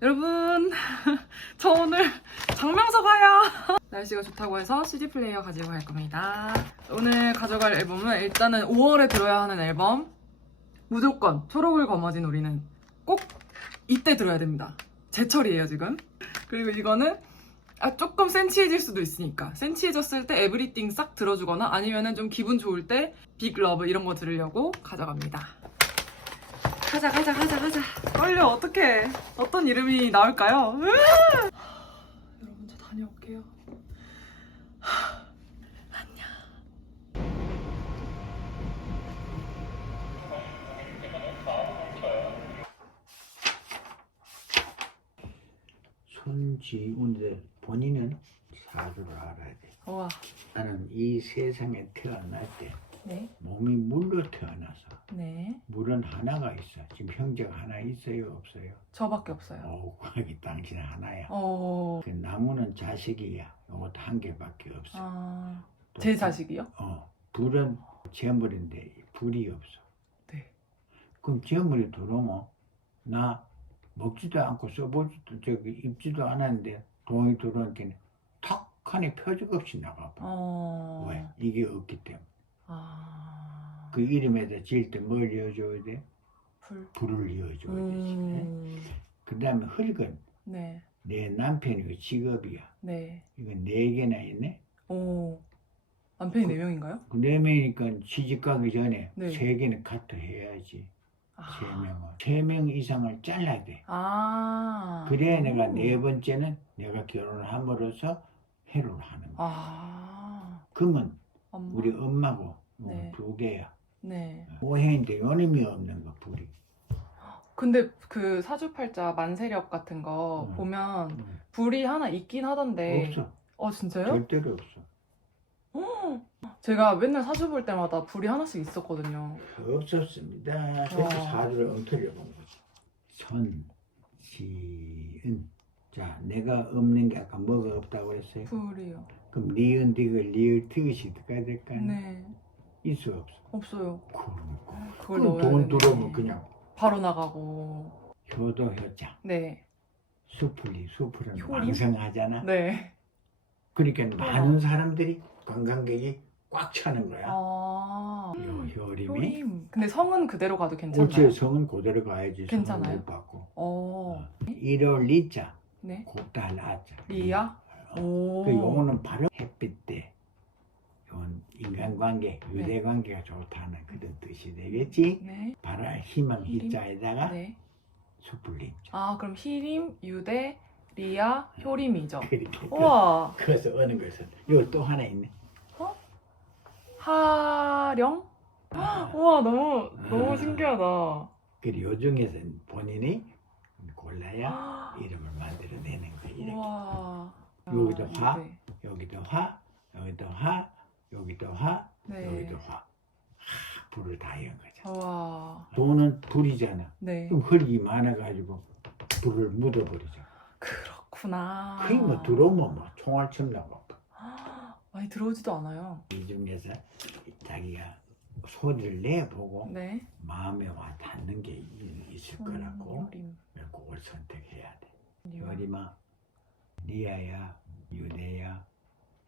여러분, 저 오늘 장명서 가요. 날씨가 좋다고 해서 CD 플레이어 가지고 갈 겁니다. 오늘 가져갈 앨범은 일단은 5월에 들어야 하는 앨범. 무조건 초록을 거머쥔 우리는 꼭 이때 들어야 됩니다. 제철이에요, 지금. 그리고 이거는 아, 조금 센치해질 수도 있으니까. 센치해졌을 때 에브리띵 싹 들어주거나 아니면은 좀 기분 좋을 때 빅 러브 이런 거 들으려고 가져갑니다. 가자, 가자, 가자, 가자. 떨려, 어떡해. 어떤 이름이 나올까요? 으아! 여러분, 저 다녀올게요. 안녕. 손지훈데 본인은 사주를 알아야 돼. 우와. 나는 이 세상에 태어날 때 네. 몸이 물로 태어나서 네. 물은 하나가 있어. 지금 형제가 하나 있어요, 없어요? 저밖에 없어요. 어우, 거기 당신 하나야. 어. 그 나무는 자식이야. 이것도 한 개밖에 없어. 아. 또 제 자식이요? 어, 불은 재물인데 불이 없어. 네. 그럼 재물이 들어오면 나 먹지도 않고 써보지도 저기 입지도 않았는데 돈이 들어오니까 턱하니 표적 없이 나가봐. 어. 왜? 이게 없기 때문에. 아. 그 이름에다 지을 때 뭘 이어줘야 돼? 불. 불을 이어줘야 되지. 음. 그 다음에 흙은 네. 내 남편이 그 직업이야. 네. 이거 네 개나 있네? 오. 남편이 네 명인가요? 그 네 명이니까 시집 가기 전에 네. 세 개는 카트 해야지. 세 아. 명은. 세 명 이상을 잘라야 돼. 아. 그래야 내가 오. 네 번째는 내가 결혼을 함으로써 해를 하는 거야. 아. 그러면 엄마. 우리 엄마고 뭐 네. 두 개야. 네. 오해인데 요놈이 없는 거 불이. 근데 그 사주팔자 만세력 같은 거 음. 보면 음. 불이 하나 있긴 하던데. 없어. 어 진짜요? 절대로 없어. 제가 맨날 사주 볼 때마다 불이 하나씩 있었거든요. 없었습니다. 그래서 와. 사주를 엉터리로 본 거지. 선, 지은. 자, 내가 없는 게 아까 뭐가 없다고 그랬어요? 불이요. 그럼 니은, 디귿, 리을, 티귿이 들어가야 될까? 네. 있어, 없어? 없어요. 그러니까. 그걸 그럼 넣어야 돈. 들어오면 그냥 바로 나가고. 효도, 효자. 네. 수풀이, 수풀은? 왕성하잖아. 네. 그러니까 많은 사람들이 관광객이 꽉 차는 거야. 아. 요 효림이. 효림. 근데 성은 그대로 가도 괜찮나요? 어째 성은 그대로 가야지. 성은 괜찮아요? 못 받고. 어. 1월 리자, 네. 곱달 라자. 리야? 오. 그 요거는 바로 햇빛 때. 요건 인간관계, 네. 유대관계가 좋다는 그런 뜻이 되겠지. 네. 바라 희망 희림? 희자에다가 네. 숯불림. 아, 그럼 희림, 유대, 리아, 효림이죠. 그렇게. 우와. 그래서 어느 것은 요또 하나 있네. 하령? 우와, 너무, 너무 신기하다. 그리고 요 중에서 본인이 골라야 이름을 만들어내는 거야. 이렇게. 우와. 여기도 아, 화? 네. 여기도 화, 여기도 화, 여기도 화, 네. 여기도 화. 하, 불을 다연 거죠. 돈은 불이잖아. 네. 그럼 흙이 많아가지고 불을 묻어버리죠. 그렇구나. 그게 뭐 들어오면 뭐 총알처럼 나고 많이 들어오지도 않아요. 이 중에서 자기가 소리를 내보고 네. 마음에 와 닿는 게 이- 있을 음, 거라고 효림. 그걸 선택해야 돼. 요리마, 리아야, 유대야,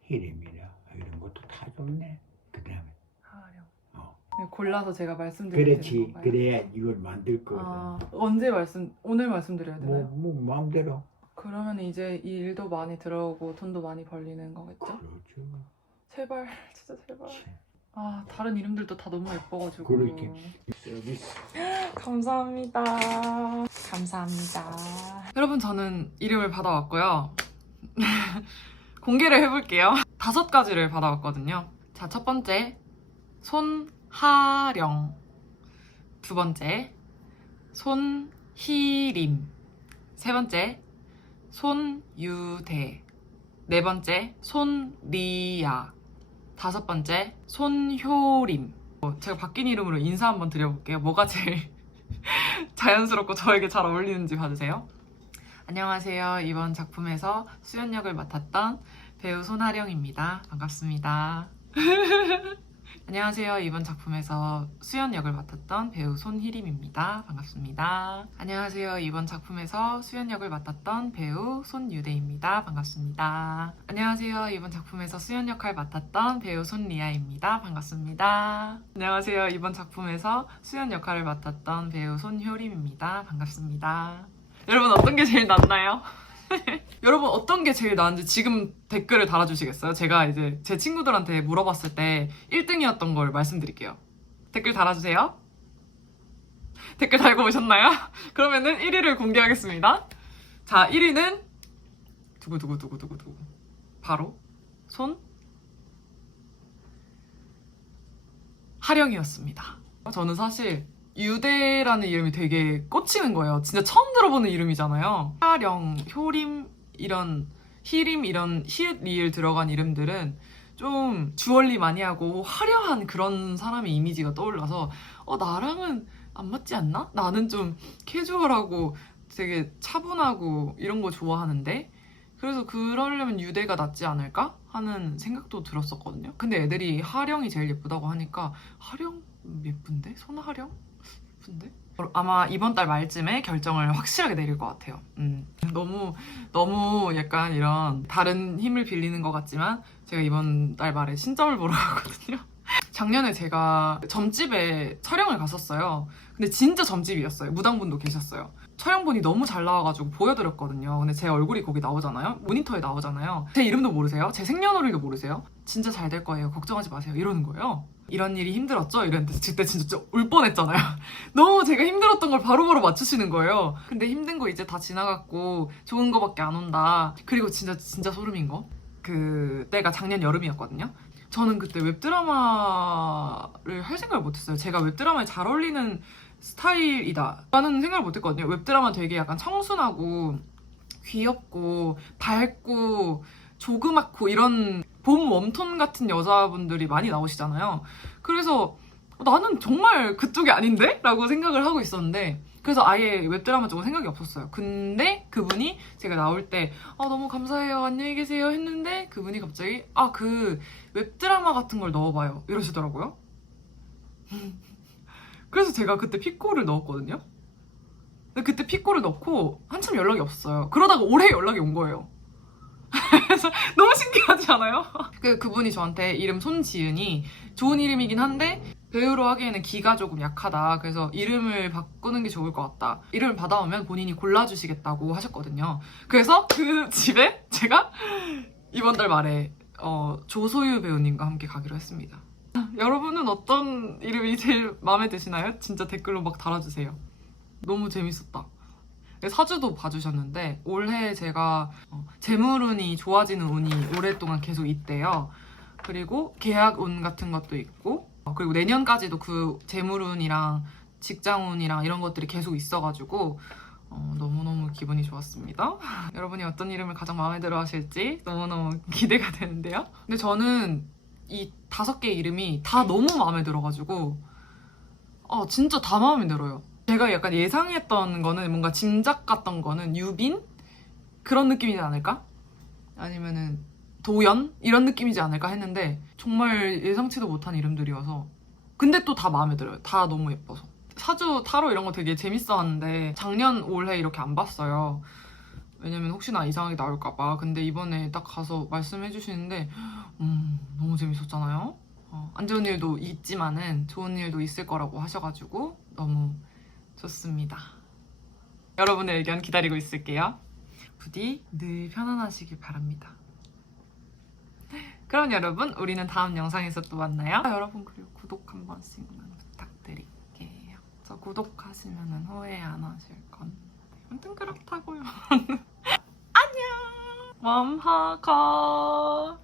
히림이라 이런 것도 다 좋네. 그 다음에 하령. 어. 네, 골라서 제가 말씀드리면 그렇지. 건가요? 그래야 이걸 만들 거거든. 아, 언제 말씀, 오늘 말씀드려야 뭐, 되나요? 뭐 마음대로. 그러면 이제 이 일도 많이 들어오고 돈도 많이 벌리는 거겠죠? 그렇죠. 제발, 진짜 제발. 치. 아, 다른 이름들도 다 너무 예뻐가지고. 그렇게. 서비스. 감사합니다. 감사합니다. 여러분, 저는 이름을 받아왔고요. 공개를 해볼게요. 다섯 가지를 받아왔거든요. 자, 첫 번째, 손하령. 두 번째, 손희림. 세 번째, 손유대. 네 번째, 손리야. 다섯 번째, 손효림. 어, 제가 바뀐 이름으로 인사 한번 드려볼게요. 뭐가 제일 자연스럽고 저에게 잘 어울리는지 봐주세요. 안녕하세요. 이번 작품에서 수연 역을 맡았던 배우 손하령입니다. 반갑습니다. 안녕하세요. 이번 작품에서 수연 역을 맡았던 배우 손희림입니다. 반갑습니다. 안녕하세요. 이번 작품에서 수연 역을 맡았던 배우 손유대입니다. 반갑습니다. 안녕하세요. 이번 작품에서 수연 역할 맡았던 배우 손리아입니다. 반갑습니다. 안녕하세요. 이번 작품에서 수연 역할을 맡았던 배우 손효림입니다. 반갑습니다. 여러분 어떤 게 제일 낫나요? 여러분 어떤 게 제일 나은지 지금 댓글을 달아주시겠어요? 제가 이제 제 친구들한테 물어봤을 때 1등이었던 걸 말씀드릴게요. 댓글 달아주세요. 댓글 달고 오셨나요? 그러면은 1위를 공개하겠습니다. 자, 1위는 두구두구두구두구두구 바로 손 하령이었습니다. 저는 사실 유대라는 이름이 되게 꽂히는 거예요. 진짜 처음 들어보는 이름이잖아요. 하령, 효림 이런 희림 이런 히읗 리을 들어간 이름들은 좀 주얼리 많이 하고 화려한 그런 사람의 이미지가 떠올라서 어 나랑은 안 맞지 않나? 나는 좀 캐주얼하고 되게 차분하고 이런 거 좋아하는데 그래서 그러려면 유대가 낫지 않을까 하는 생각도 들었었거든요. 근데 애들이 하령이 제일 예쁘다고 하니까 하령 예쁜데? 손하령? 예쁜데? 아마 이번 달 말쯤에 결정을 확실하게 내릴 것 같아요. 음. 너무 너무 약간 이런 다른 힘을 빌리는 것 같지만 제가 이번 달 말에 신점을 보러 가거든요. 작년에 제가 점집에 촬영을 갔었어요. 근데 진짜 점집이었어요. 무당분도 계셨어요. 촬영본이 너무 잘 나와가지고 보여드렸거든요. 근데 제 얼굴이 거기 나오잖아요. 모니터에 나오잖아요. 제 이름도 모르세요? 제 생년월일도 모르세요? 진짜 잘 될 거예요. 걱정하지 마세요. 이러는 거예요. 이런 일이 힘들었죠? 이랬는데 그때 진짜 좀울 뻔했잖아요. 너무 제가 힘들었던 걸 바로바로 맞추시는 거예요. 근데 힘든 거 이제 다 지나갔고 좋은 거밖에 안 온다. 그리고 진짜 진짜 소름인 거. 그 때가 작년 여름이었거든요. 저는 그때 웹드라마를 할 생각을 못했어요. 제가 웹드라마에 잘 어울리는 스타일이다. 라는 생각을 못했거든요. 웹드라마 되게 약간 청순하고 귀엽고 밝고 조그맣고 이런 봄 웜톤 같은 여자분들이 많이 나오시잖아요. 그래서 나는 정말 그쪽이 아닌데? 라고 생각을 하고 있었는데 그래서 아예 웹드라마 쪽은 생각이 없었어요. 근데 그분이 제가 나올 때 아, 너무 감사해요. 안녕히 계세요. 했는데 그분이 갑자기 아, 그 웹드라마 같은 걸 넣어봐요. 이러시더라고요. 그래서 제가 그때 피코를 넣었거든요. 그때 피코를 넣고 한참 연락이 없어요. 그러다가 올해 연락이 온 거예요. 그래서 너무 신기하지 않아요? 그, 그분이 저한테 이름 손지은이 좋은 이름이긴 한데 배우로 하기에는 기가 조금 약하다. 그래서 이름을 바꾸는 게 좋을 것 같다. 이름을 받아오면 본인이 골라주시겠다고 하셨거든요. 그래서 그 집에 제가 이번 달 말에 어, 조소유 배우님과 함께 가기로 했습니다. 여러분은 어떤 이름이 제일 마음에 드시나요? 진짜 댓글로 막 달아주세요. 너무 재밌었다. 사주도 봐주셨는데 올해 제가 어, 재물운이 좋아지는 운이 오랫동안 계속 있대요. 그리고 계약 운 같은 것도 있고 어, 그리고 내년까지도 그 재물운이랑 직장운이랑 이런 것들이 계속 있어가지고 어, 너무너무 기분이 좋았습니다. 여러분이 어떤 이름을 가장 마음에 들어 하실지 너무너무 기대가 되는데요. 근데 저는 이 다섯 개 이름이 다 너무 마음에 들어가지고 아 진짜 다 마음에 들어요. 제가 약간 예상했던 거는 뭔가 짐작 같던 거는 유빈 그런 느낌이지 않을까? 아니면은 도연 이런 느낌이지 않을까 했는데 정말 예상치도 못한 이름들이어서 근데 또 다 마음에 들어요. 다 너무 예뻐서 사주 타로 이런 거 되게 재밌어 하는데 작년 올해 이렇게 안 봤어요. 왜냐면 혹시나 이상하게 나올까봐. 근데 이번에 딱 가서 말씀해 주시는데 음, 너무 재밌었잖아요. 어, 안 좋은 일도 있지만은 좋은 일도 있을 거라고 하셔가지고 너무 좋습니다. 여러분의 의견 기다리고 있을게요. 부디 늘 편안하시길 바랍니다. 그럼 여러분, 우리는 다음 영상에서 또 만나요. 아, 여러분, 그리고 구독 한 번씩만 부탁드릴게요. 저 구독하시면 후회 안 하실 건데. 아무튼 그렇다고요. 안녕! 맘하가